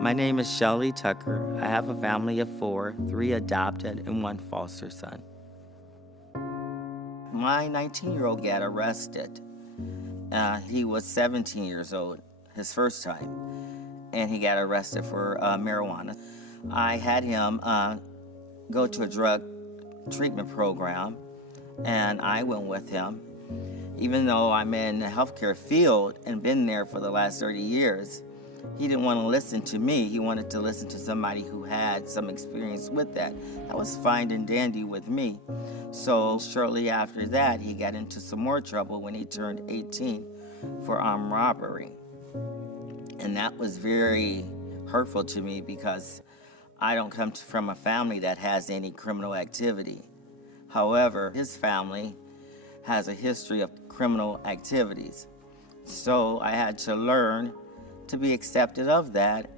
My name is Shelly Tucker. I have a family of 4, 3 adopted and 1 foster son. My 19-year-old got arrested. He was 17 years old, his first time, and he got arrested for marijuana. I had him go to a drug treatment program, and I went with him. Even though I'm in the healthcare field and been there for the last 30 years, he didn't want to listen to me. He wanted to listen to somebody who had some experience with that. That was fine and dandy with me. So shortly after that, he got into some more trouble when he turned 18 for armed robbery. And that was very hurtful to me because I don't come from a family that has any criminal activity. However, his family has a history of criminal activities. So I had to learn to be accepted of that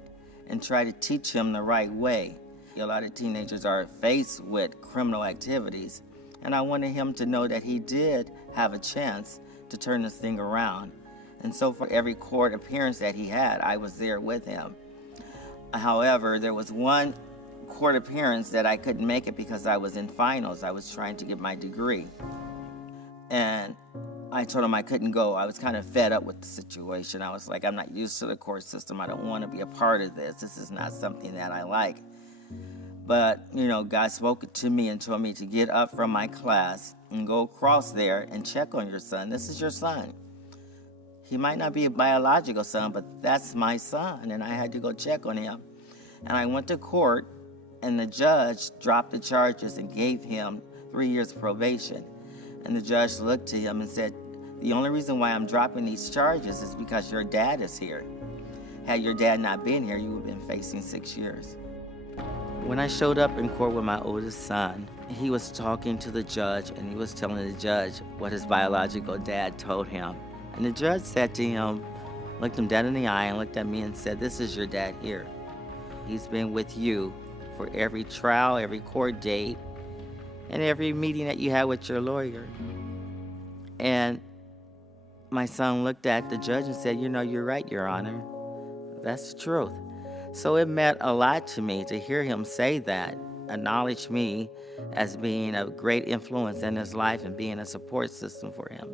and try to teach him the right way. A lot of teenagers are faced with criminal activities, and I wanted him to know that he did have a chance to turn this thing around. And so for every court appearance that he had, I was there with him. However, there was one court appearance that I couldn't make it because I was in finals. I was trying to get my degree. And I told him I couldn't go. I was kind of fed up with the situation. I was like, I'm not used to the court system. I don't want to be a part of this. This is not something that I like. But, God spoke to me and told me to get up from my class and go across there and check on your son. This is your son. He might not be a biological son, but that's my son. And I had to go check on him. And I went to court, and the judge dropped the charges and gave him 3 years probation. And the judge looked to him and said, the only reason why I'm dropping these charges is because your dad is here. Had your dad not been here, you would have been facing 6 years. When I showed up in court with my oldest son, he was talking to the judge, and he was telling the judge what his biological dad told him. And the judge said to him, looked him dead in the eye and looked at me and said, this is your dad here. He's been with you for every trial, every court date, and every meeting that you had with your lawyer. And my son looked at the judge and said, you're right, Your Honor. That's the truth. So it meant a lot to me to hear him say that, acknowledge me as being a great influence in his life and being a support system for him.